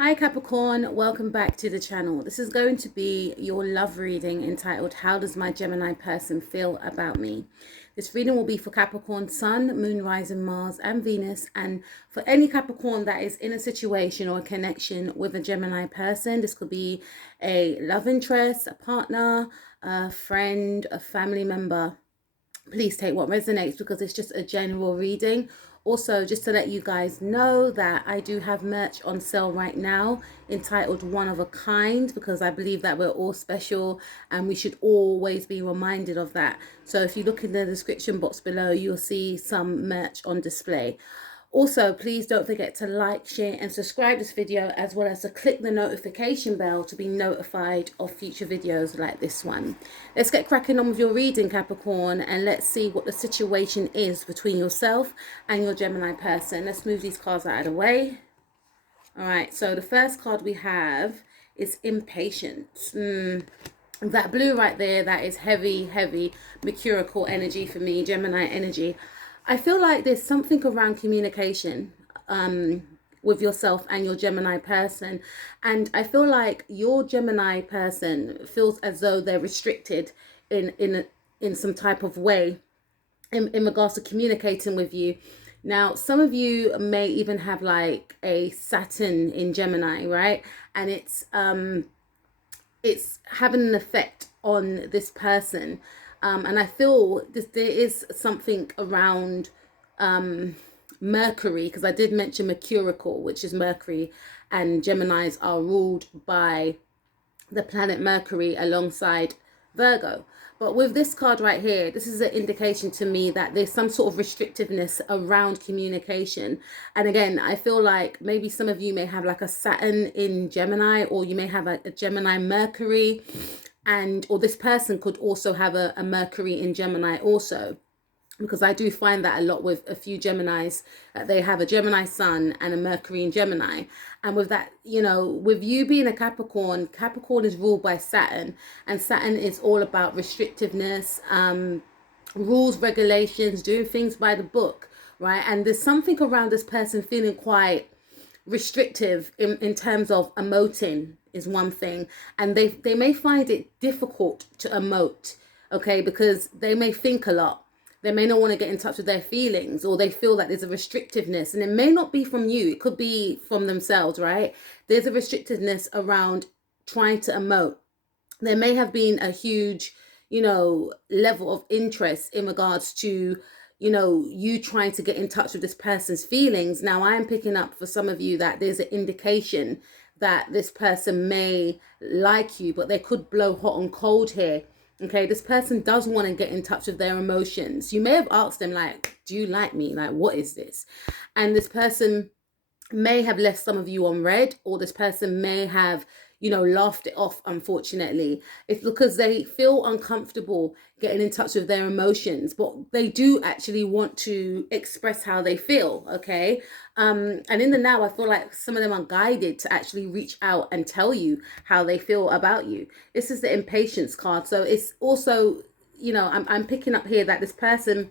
Hi Capricorn, welcome back to the channel. This is going to be your love reading entitled How Does My Gemini Person Feel About Me? This reading will be for Capricorn Sun, Moon, Rising, Mars and Venus, and for any Capricorn that is in a situation or a connection with a Gemini person. This could be a love interest, a partner, a friend, a family member. Please take what resonates because it's just a general reading. Also, just to let you guys know that I do have merch on sale right now entitled One of a Kind, because I believe that we're all special and we should always be reminded of that. So if you look in the description box below, you'll see some merch on display. Also, please don't forget to like, share and subscribe this video, as well as to click the notification bell to be notified of future videos like this one. Let's get cracking on with your reading, Capricorn, and let's see what the situation is between yourself and your Gemini person. Let's move these cards out of the way. All right, so the first card we have is Impatience. That blue right there, that is heavy mercurial energy for me, Gemini energy. I feel like there's something around communication with yourself and your Gemini person. And I feel like your Gemini person feels as though they're restricted in some type of way in regards to communicating with you. Now, some of you may even have like a Saturn in Gemini, right? And it's having an effect on this person. And I feel there is something around Mercury, because I did mention mercurial, which is Mercury, and Geminis are ruled by the planet Mercury alongside Virgo. But with this card right here, this is an indication to me that there's some sort of restrictiveness around communication. And again, I feel like maybe some of you may have like a Saturn in Gemini, or you may have a Gemini Mercury, or this person could also have a Mercury in Gemini also. Because I do find that a lot with a few Geminis, that they have a Gemini sun and a Mercury in Gemini. And with that, you know, with you being a Capricorn, Capricorn is ruled by Saturn, and Saturn is all about restrictiveness, rules, regulations, doing things by the book, right? And there's something around this person feeling quite restrictive in terms of emoting is one thing. And they may find it difficult to emote, okay, because they may think a lot. They may not want to get in touch with their feelings, or they feel that there's a restrictiveness, and it may not be from you. It could be from themselves, right? There's a restrictiveness around trying to emote. There may have been a huge, you know, level of interest in regards to, you know, you trying to get in touch with this person's feelings. Now, I am picking up for some of you that there's an indication that this person may like you, but they could blow hot and cold here. Okay, this person does want to get in touch with their emotions. You may have asked them, like, do you like me? Like, what is this? And this person may have left some of you on red, or this person may have, you know, laughed it off, unfortunately. It's because they feel uncomfortable getting in touch with their emotions, but they do actually want to express how they feel, okay? And in the now, I feel like some of them are guided to actually reach out and tell you how they feel about you. This is the Impatience card. So it's also, you know, I'm picking up here that this person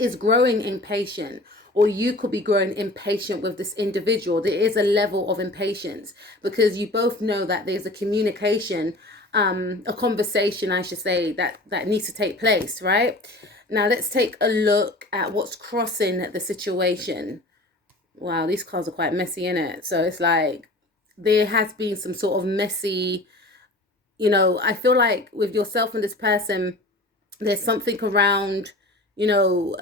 is growing impatient, or you could be growing impatient with this individual. There is a level of impatience because you both know that there's a communication, a conversation, I should say, that needs to take place, right? Now let's take a look at what's crossing the situation. Wow, these cards are quite messy, innit? So it's like there has been some sort of messy, you know, I feel like with yourself and this person, there's something around, you know,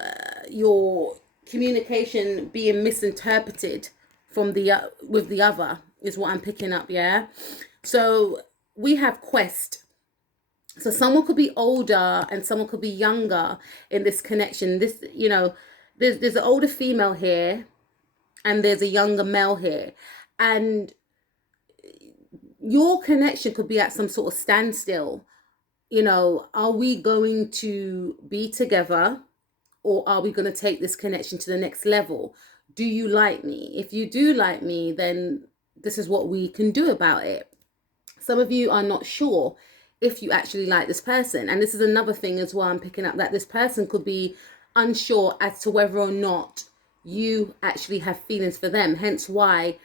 your communication being misinterpreted from the with the other is what I'm picking up. Yeah, so we have quest. So someone could be older and someone could be younger in this connection. This, you know, there's an older female here and there's a younger male here, and your connection could be at some sort of standstill. You know, are we going to be together, or are we going to take this connection to the next level? Do you like me? If you do like me, then this is what we can do about it. Some of you are not sure if you actually like this person. And this is another thing as well I'm picking up, that this person could be unsure as to whether or not you actually have feelings for them. Hence why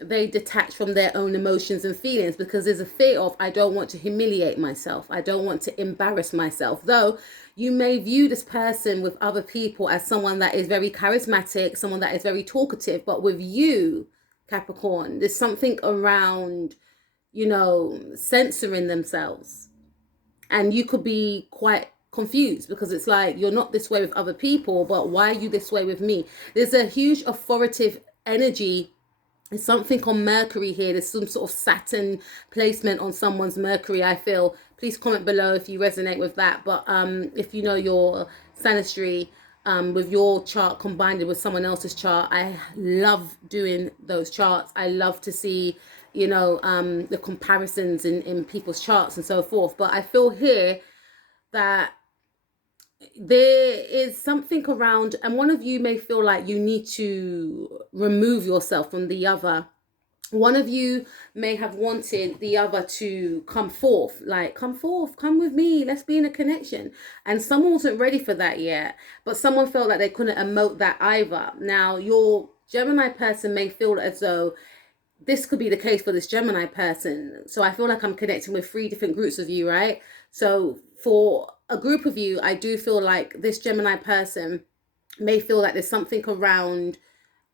they detach from their own emotions and feelings, because there's a fear of, I don't want to humiliate myself, I don't want to embarrass myself. Though you may view this person with other people as someone that is very charismatic, someone that is very talkative, but with you, Capricorn, there's something around, you know, censoring themselves, and you could be quite confused, because it's like, you're not this way with other people, but why are you this way with me? There's a huge authoritative energy. There's something on Mercury here. There's some sort of Saturn placement on someone's Mercury, I feel. Please comment below if you resonate with that. But if you know your Sanistry with your chart combined with someone else's chart, I love doing those charts. I love to see, you know, the comparisons in people's charts and so forth. But I feel here that there is something around, and one of you may feel like you need to remove yourself from the other. One of you may have wanted the other to come forth, like, come forth, come with me, let's be in a connection. And someone wasn't ready for that yet, but someone felt like they couldn't emote that either. Now, your Gemini person may feel as though this could be the case for this Gemini person. So I feel like I'm connecting with 3 different groups of you, right? So for a group of you, I do feel like this Gemini person may feel like there's something around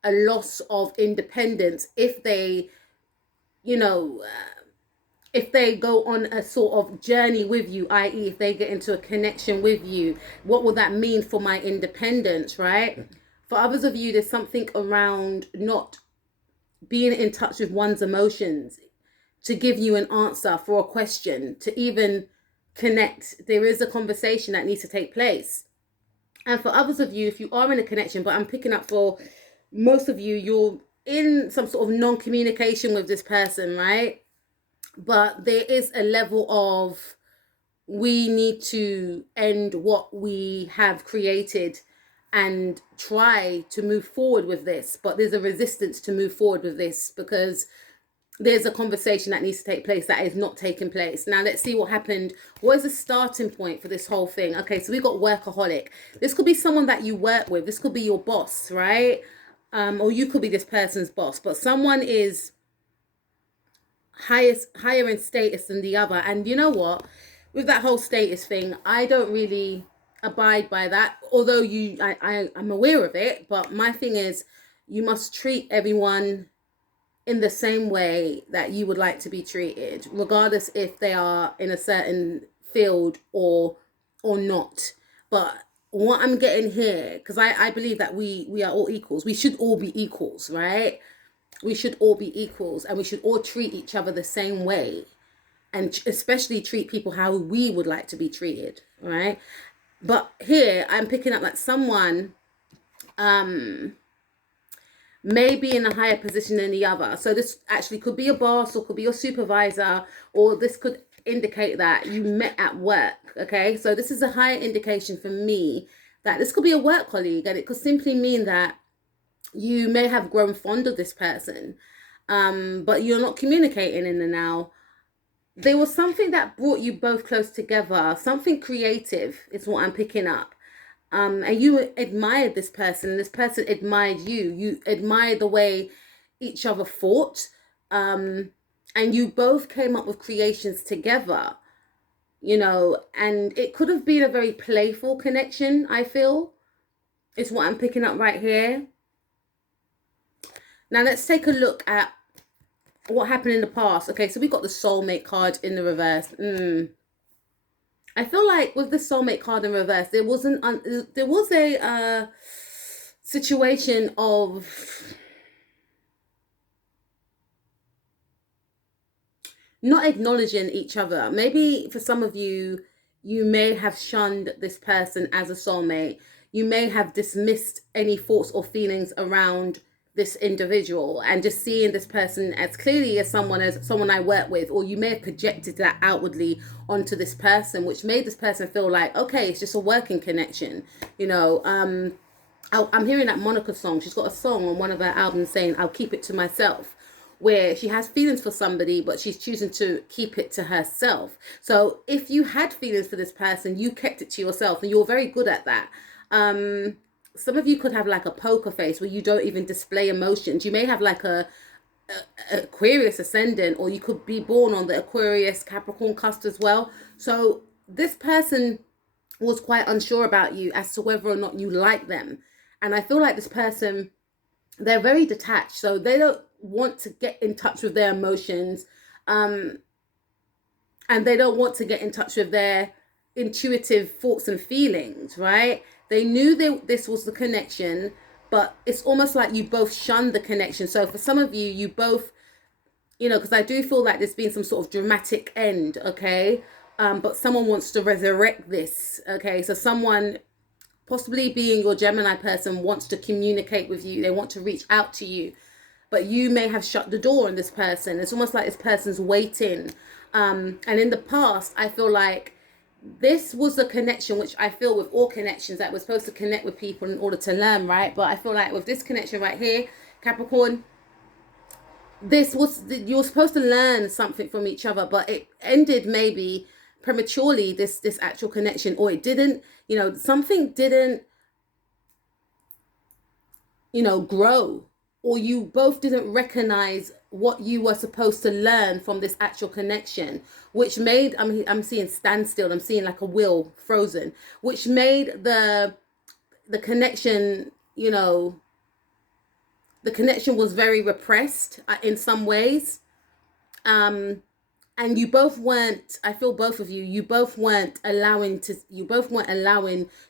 a loss of independence if they, you know, if they go on a sort of journey with you, i.e. if they get into a connection with you, what will that mean for my independence, right? For others of you, there's something around not being in touch with one's emotions to give you an answer for a question, to even connect. There is a conversation that needs to take place. And for others of you, if you are in a connection, but I'm picking up for most of you, you're in some sort of non-communication with this person, right? But there is a level of, we need to end what we have created and try to move forward with this. But there's a resistance to move forward with this, because there's a conversation that needs to take place that is not taking place. Now, let's see what happened. What is the starting point for this whole thing? Okay, so we got workaholic. This could be someone that you work with. This could be your boss, right? Or you could be this person's boss. But someone is higher in status than the other. And you know what? With that whole status thing, I don't really abide by that. Although I'm aware of it. But my thing is, you must treat everyone in the same way that you would like to be treated, regardless if they are in a certain field or not. But what I'm getting here, because I believe that we are all equals. We should all be equals, right? We should all be equals, and we should all treat each other the same way, and especially treat people how we would like to be treated, right? But here I'm picking up that someone may be in a higher position than the other. So this actually could be a boss, or could be your supervisor, or this could indicate that you met at work. Okay, so this is a higher indication for me that this could be a work colleague, and it could simply mean that you may have grown fond of this person, but you're not communicating in the now. There was something that brought you both close together, something creative is what I'm picking up. And you admired this person, and this person admired you. You admired the way each other thought, and you both came up with creations together, you know, and it could have been a very playful connection, I feel, is what I'm picking up right here. Now let's take a look at what happened in the past. Okay, so we got the soulmate card in the reverse. I feel like with the soulmate card in reverse, there was a situation of not acknowledging each other. Maybe for some of you, you may have shunned this person as a soulmate. You may have dismissed any thoughts or feelings around this individual, and just seeing this person as clearly as someone I work with, or you may have projected that outwardly onto this person, which made this person feel like, okay, it's just a working connection, you know. I'm hearing that Monica song. She's got a song on one of her albums saying, I'll keep it to myself, where she has feelings for somebody, but she's choosing to keep it to herself. So if you had feelings for this person, you kept it to yourself, and you're very good at that. Some of you could have like a poker face where you don't even display emotions. You may have like a Aquarius ascendant, or you could be born on the Aquarius Capricorn cusp as well. So this person was quite unsure about you as to whether or not you like them. And I feel like this person, they're very detached, so they don't want to get in touch with their emotions, and they don't want to get in touch with their intuitive thoughts and feelings, right? They knew this was the connection, but it's almost like you both shunned the connection. So for some of you, you both, because I do feel like there's been some sort of dramatic end, okay? But someone wants to resurrect this, okay? So someone, possibly being your Gemini person, wants to communicate with you. They want to reach out to you, but you may have shut the door on this person. It's almost like this person's waiting. And in the past, I feel like this was a connection, which I feel with all connections, that we're supposed to connect with people in order to learn, right? But I feel like with this connection right here, Capricorn, you're supposed to learn something from each other, but it ended maybe prematurely, this actual connection, or it didn't, something didn't, grow, or you both didn't recognize what you were supposed to learn from this actual connection, which made, I'm seeing standstill, I'm seeing like a wheel frozen, which made the connection, the connection was very repressed in some ways. And you both weren't, I feel both of you both weren't allowing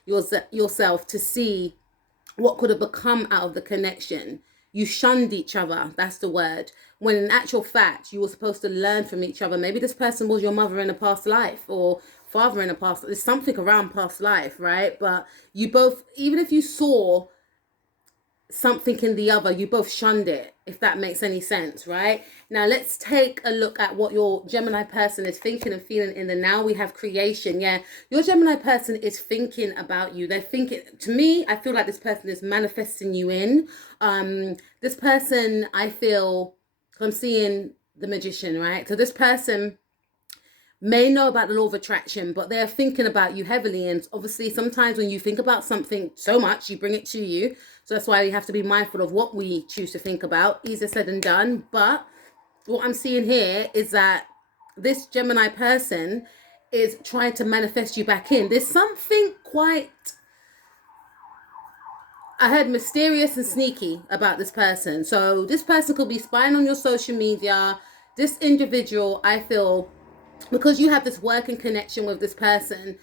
yourself to see what could have become out of the connection. You shunned each other, that's the word, when in actual fact you were supposed to learn from each other. Maybe this person was your mother in a past life, or father in a past, there's something around past life, right? But you both, even if you saw something in the other, you both shunned it, if that makes any sense, right? Now let's take a look at what your Gemini person is thinking and feeling in the now. We have creation. Yeah, your Gemini person is thinking about you. They're thinking, to me, I feel like this person is manifesting you in. This person, I feel, I'm seeing the Magician, right? So this person may know about the law of attraction, but they're thinking about you heavily. And obviously sometimes when you think about something so much, you bring it to you. So that's why we have to be mindful of what we choose to think about. Easier said than done. But what I'm seeing here is that this Gemini person is trying to manifest you back in. There's something quite, I heard, mysterious and sneaky about this person. So this person could be spying on your social media. This individual, I feel, because you have this working connection with this person,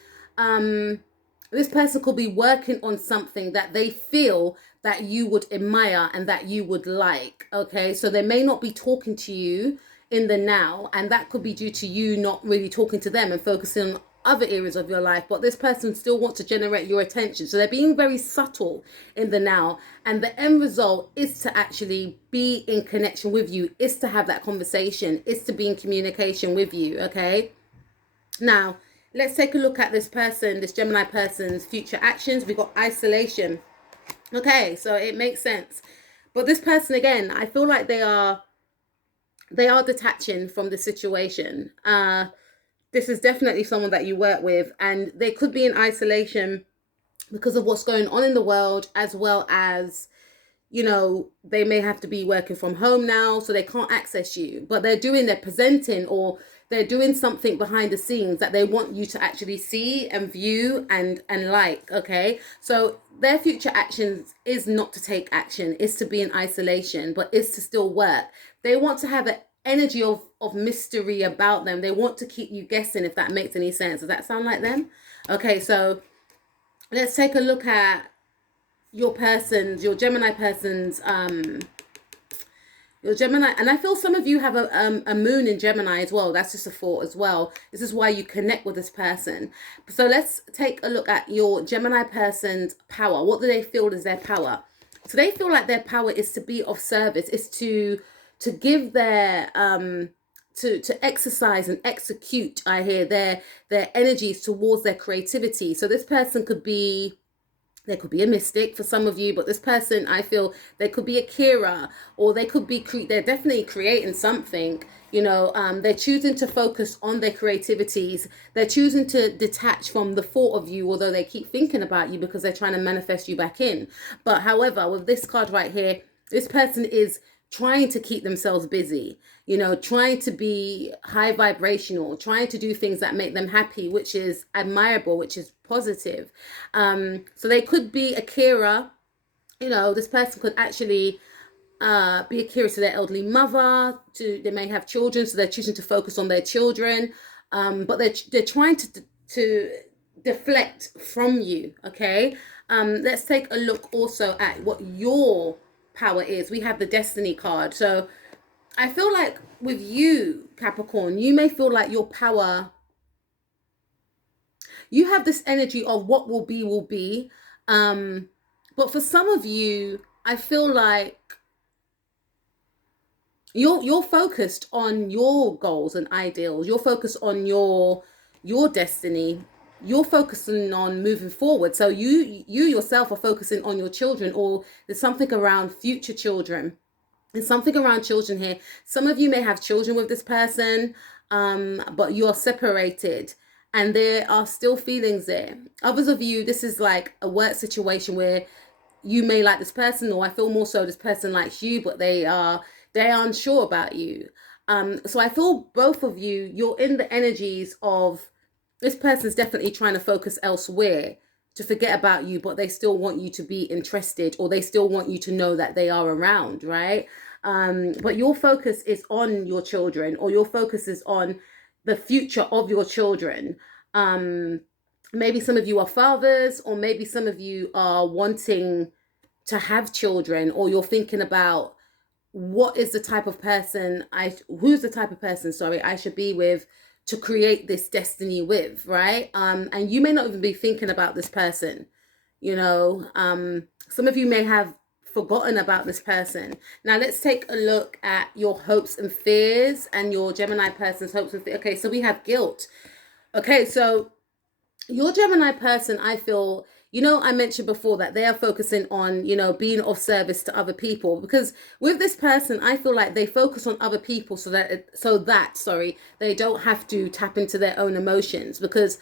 this person could be working on something that they feel that you would admire and that you would like, okay? So they may not be talking to you in the now, and that could be due to you not really talking to them and focusing on other areas of your life, but this person still wants to generate your attention. So they're being very subtle in the now, and the end result is to actually be in connection with you, is to have that conversation, is to be in communication with you, okay? Now let's take a look at this person, this Gemini person's future actions. We've got isolation. Okay, so it makes sense, but this person, again, I feel like they are detaching from the situation. This is definitely someone that you work with, and they could be in isolation because of what's going on in the world, as well as, they may have to be working from home now, so they can't access you, but they're presenting, or they're doing something behind the scenes that they want you to actually see and view and like, okay? So their future actions is not to take action, is to be in isolation, but is to still work. They want to have an energy of mystery about them. They want to keep you guessing, if that makes any sense. Does that sound like them? Okay, so let's take a look at your Gemini person's, your Gemini, and I feel some of you have a moon in Gemini as well. That's just a thought as well. This is why you connect with this person. So let's take a look at your Gemini person's power. What do they feel is their power? So they feel like their power is to be of service, is to give their to exercise and execute, I hear, their energies towards their creativity. So this person could be, there could be a mystic for some of you, but this person, I feel, they could be a Kira, or they could be, they're definitely creating something, they're choosing to focus on their creativities. They're choosing to detach from the thought of you, although they keep thinking about you because they're trying to manifest you back in. But however, with this card right here, this person is trying to keep themselves busy, you know, trying to be high vibrational, trying to do things that make them happy, which is admirable, which is positive. So they could be a carer. You know, this person could actually be a carer to their elderly mother. They may have children, so they're choosing to focus on their children. But they're trying to deflect from you. Okay. Let's take a look also at what your power is. We have the Destiny card. So I feel like with you, Capricorn, you may feel like your power, you have this energy of what will be will be. But for some of you, I feel like you're focused on your goals and ideals. You're focused on your destiny. You're focusing on moving forward. So you yourself are focusing on your children, or there's something around future children. There's something around children here. Some of you may have children with this person, but you're separated and there are still feelings there. Others of you, this is like a work situation where you may like this person, or I feel more so this person likes you, but they're unsure about you. So I feel both of you, you're in the energies of this person's definitely trying to focus elsewhere to forget about you, but they still want you to be interested, or they still want you to know that they are around, right? But your focus is on your children, or your focus is on the future of your children. Maybe some of you are fathers, or maybe some of you are wanting to have children, or you're thinking about what is the type of person who's the type of person, sorry, I should be with to create this destiny with, right? And you may not even be thinking about this person, you know. Some of you may have forgotten about this person. Now let's take a look at your hopes and fears, and your Gemini person's hopes and fears. Okay, so we have guilt. Okay, so your Gemini person, I feel, you know, I mentioned before that they are focusing on, you know, being of service to other people, because with this person, I feel like they focus on other people so that they don't have to tap into their own emotions, because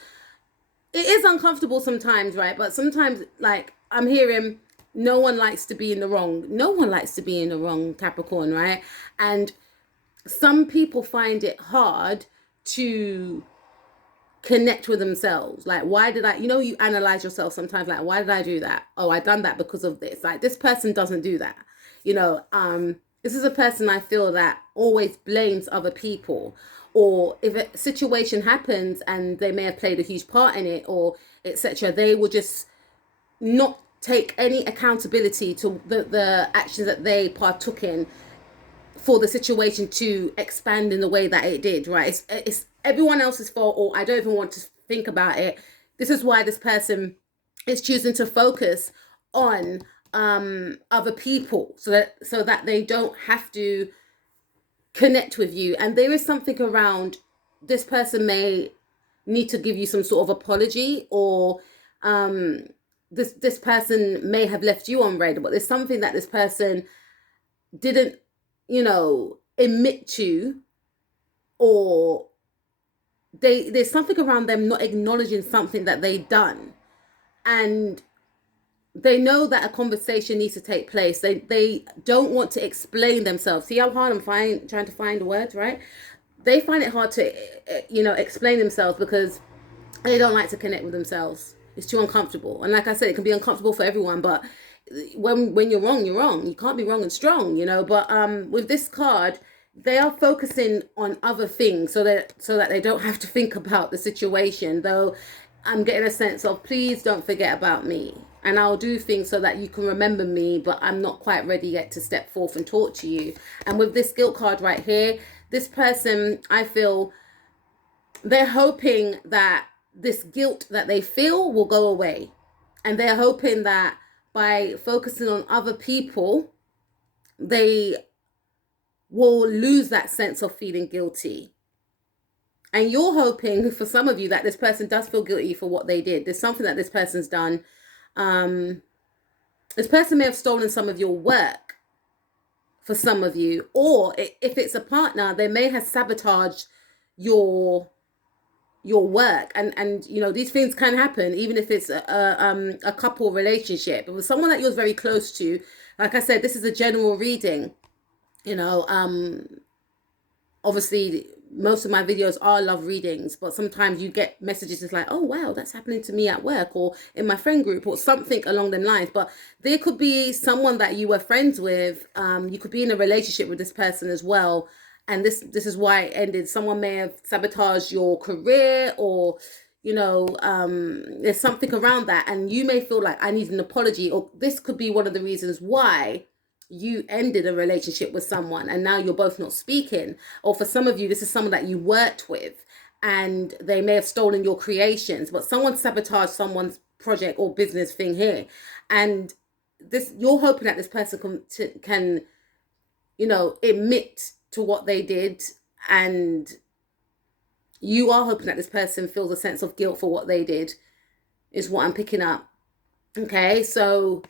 it is uncomfortable sometimes, right? But sometimes, like, I'm hearing no one likes to be in the wrong. No one likes to be in the wrong, Capricorn, right? And some people find it hard to connect with themselves. Like, why did I, you know, you analyze yourself sometimes, like, why did I do that? Oh, I done that because of this. Like, this person doesn't do that, you know. This is a person I feel that always blames other people, or if a situation happens and they may have played a huge part in it, or etc., they will just not take any accountability to the actions that they partook in for the situation to expand in the way that it did, right? It's everyone else's fault, or I don't even want to think about it. This is why this person is choosing to focus on other people, so that they don't have to connect with you. And there is something around this person may need to give you some sort of apology, or this person may have left you on red, but there's something that this person didn't, you know, admit to, or there's something around them not acknowledging something that they done, and they know that a conversation needs to take place. They don't want to explain themselves. See how hard I'm trying to find the words, right? They find it hard to, you know, explain themselves because they don't like to connect with themselves. It's too uncomfortable. And like I said, it can be uncomfortable for everyone, but when you're wrong, you're wrong. You can't be wrong and strong, you know. But with this card, they are focusing on other things so that they don't have to think about the situation. Though I'm getting a sense of, please don't forget about me, and I'll do things so that you can remember me, but I'm not quite ready yet to step forth and talk to you. And with this guilt card right here, this person, I feel they're hoping that this guilt that they feel will go away, and they're hoping that by focusing on other people, they will lose that sense of feeling guilty. And you're hoping, for some of you, that this person does feel guilty for what they did. There's something that this person's done. This person may have stolen some of your work for some of you, or if it's a partner, they may have sabotaged your work, and you know, these things can happen even if it's a couple relationship. But with someone that you're very close to, like I said, this is a general reading. You know, obviously most of my videos are love readings, but sometimes you get messages it's like, oh wow, that's happening to me at work or in my friend group or something along them lines. But there could be someone that you were friends with. You could be in a relationship with this person as well, and this is why it ended. Someone may have sabotaged your career, or there's something around that, and you may feel like I need an apology, or this could be one of the reasons why you ended a relationship with someone and now you're both not speaking. Or for some of you, this is someone that you worked with and they may have stolen your creations, but someone sabotaged someone's project or business thing here. And this, you're hoping that this person can admit to what they did, and you are hoping that this person feels a sense of guilt for what they did, is what I'm picking up. Okay, so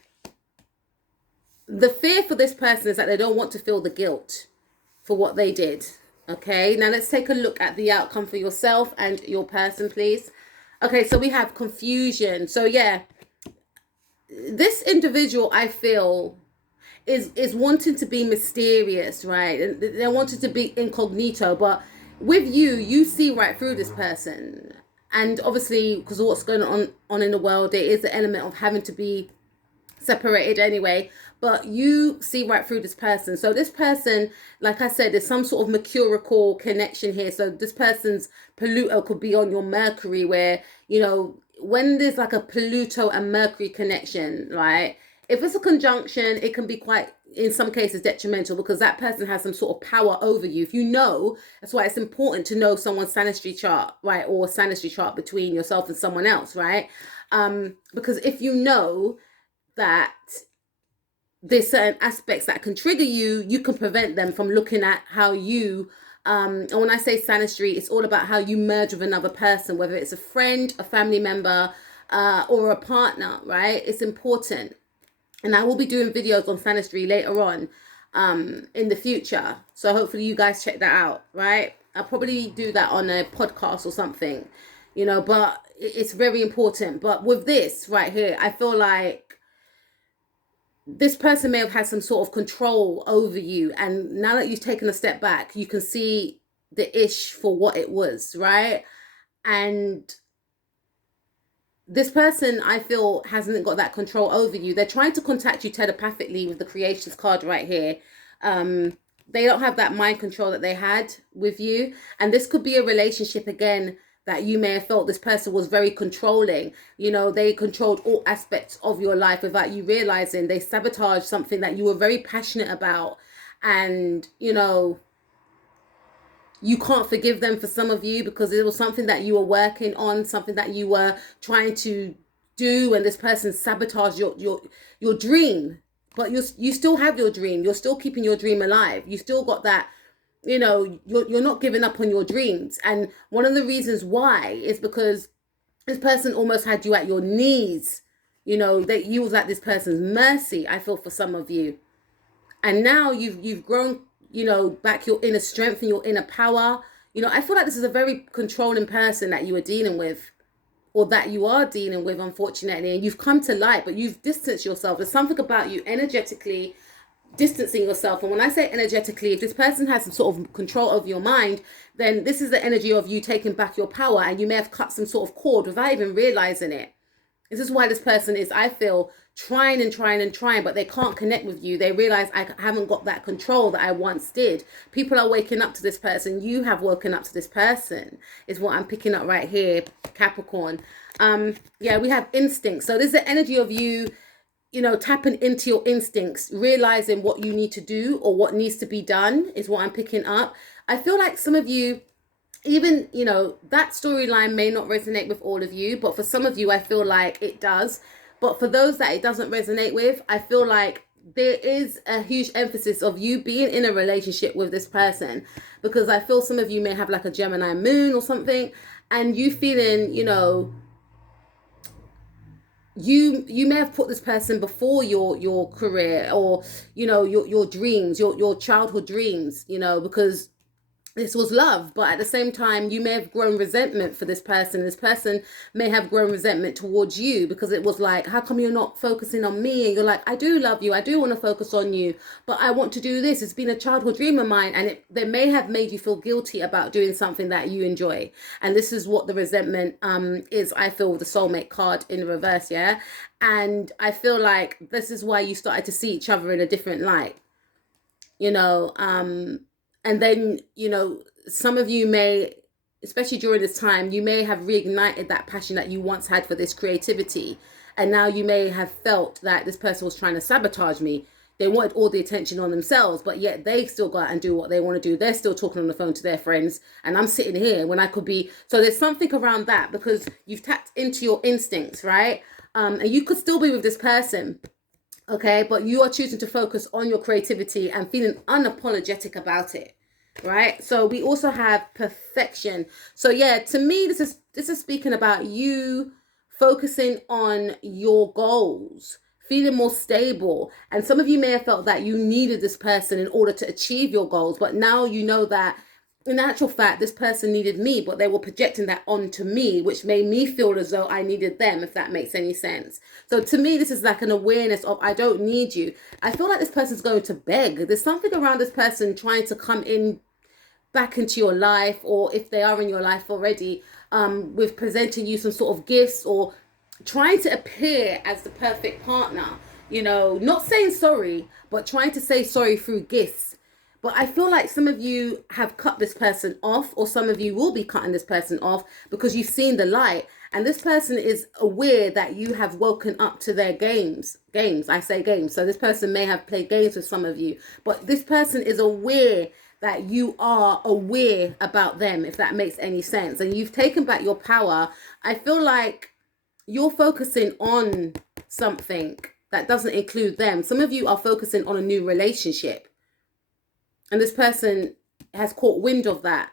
the fear for this person is that they don't want to feel the guilt for what they did. Okay, now let's take a look at the outcome for yourself and your person, please. Okay, so we have confusion. So yeah, this individual, I feel, is wanting to be mysterious, right? And they're wanting to be incognito, but with you, you see right through this person. And obviously, because of what's going on in the world, there is the element of having to be separated anyway, but you see right through this person. So this person, like I said, there's some sort of mercurial connection here. So this person's Pluto could be on your Mercury, where when there's like a Pluto and Mercury connection, right, if it's a conjunction, it can be quite, in some cases, detrimental, because that person has some sort of power over you. If you know, that's why it's important to know someone's sanitary chart, right, or sanitary chart between yourself and someone else, right? Because if you know that there's certain aspects that can trigger you, you can prevent them from looking at how you, and when I say sanitary, it's all about how you merge with another person, whether it's a friend, a family member, or a partner, right? It's important. And I will be doing videos on sanitary later on in the future. So hopefully you guys check that out, right? I'll probably do that on a podcast or something, but it's very important. But with this right here, I feel like this person may have had some sort of control over you. And now that you've taken a step back, you can see the ish for what it was, right? And this person, I feel, hasn't got that control over you. They're trying to contact you telepathically with the creations card right here. They don't have that mind control that they had with you. And this could be a relationship, again, that you may have felt this person was very controlling. They controlled all aspects of your life without you realizing. They sabotaged something that you were very passionate about. And, you can't forgive them, for some of you, because it was something that you were working on, something that you were trying to do, and this person sabotaged your dream. But you still have your dream. You're still keeping your dream alive. You still got that, you're not giving up on your dreams. And one of the reasons why is because this person almost had you at your knees. That you was at this person's mercy, I feel, for some of you. And now you've grown, back your inner strength and your inner power. I feel like this is a very controlling person that you were dealing with, or that you are dealing with, unfortunately, and you've come to light, but you've distanced yourself. There's something about you energetically distancing yourself. And when I say energetically, if this person has some sort of control over your mind, then this is the energy of you taking back your power, and you may have cut some sort of cord without even realizing it. This is why this person is, I feel, trying and trying and trying, but they can't connect with you. They realize, I haven't got that control that I once did. People are waking up to this person. You have woken up to this person, is what I'm picking up right here, Capricorn. Yeah, we have instincts. So there's the energy of you, tapping into your instincts, realizing what you need to do or what needs to be done, is what I'm picking up. I feel like some of you, even, that storyline may not resonate with all of you, but for some of you, I feel like it does. But for those that it doesn't resonate with, I feel like there is a huge emphasis of you being in a relationship with this person, because I feel some of you may have like a Gemini moon or something, and you feeling, you may have put this person before your career, or your dreams, your childhood dreams, because this was love, but at the same time you may have grown resentment for this person. This person may have grown resentment towards you because it was like, how come you're not focusing on me? And you're like, I do love you, I do want to focus on you, but I want to do this. It's been a childhood dream of mine, and they may have made you feel guilty about doing something that you enjoy. And this is what the resentment is, I feel, with the soulmate card in reverse. Yeah, and I feel like this is why you started to see each other in a different light, you know. And then, you know, some of you may, especially during this time, you may have reignited that passion that you once had for this creativity. And now you may have felt that this person was trying to sabotage me. They wanted all the attention on themselves, but yet they still go out and do what they want to do. They're still talking on the phone to their friends, and I'm sitting here when I could be. So there's something around that, because you've tapped into your instincts, right? And you could still be with this person, okay, but you are choosing to focus on your creativity and feeling unapologetic about it, right? So we also have perfection. So yeah, to me, this is speaking about you focusing on your goals, feeling more stable. And some of you may have felt that you needed this person in order to achieve your goals, but now you know that in actual fact, this person needed me, but they were projecting that onto me, which made me feel as though I needed them, if that makes any sense. So to me, this is like an awareness of, I don't need you. I feel like this person's going to beg. There's something around this person trying to come in back into your life, or if they are in your life already, with presenting you some sort of gifts, or trying to appear as the perfect partner, you know, not saying sorry, but trying to say sorry through gifts. But I feel like some of you have cut this person off, or some of you will be cutting this person off because you've seen the light. And this person is aware that you have woken up to their games. I say games. So this person may have played games with some of you. But this person is aware that you are aware about them, if that makes any sense. And you've taken back your power. I feel like you're focusing on something that doesn't include them. Some of you are focusing on a new relationship, and this person has caught wind of that.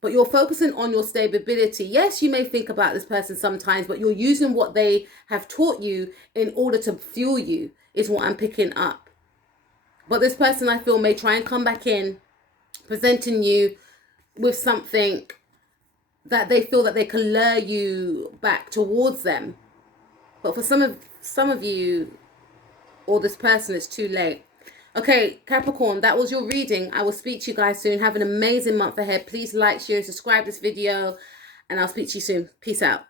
But you're focusing on your stability. Yes, you may think about this person sometimes, but you're using what they have taught you in order to fuel you, is what I'm picking up. But this person, I feel, may try and come back in, presenting you with something that they feel that they can lure you back towards them. But for some of you, or this person, it's too late. Okay, Capricorn, that was your reading. I will speak to you guys soon. Have an amazing month ahead. Please like, share, subscribe this video, and I'll speak to you soon. Peace out.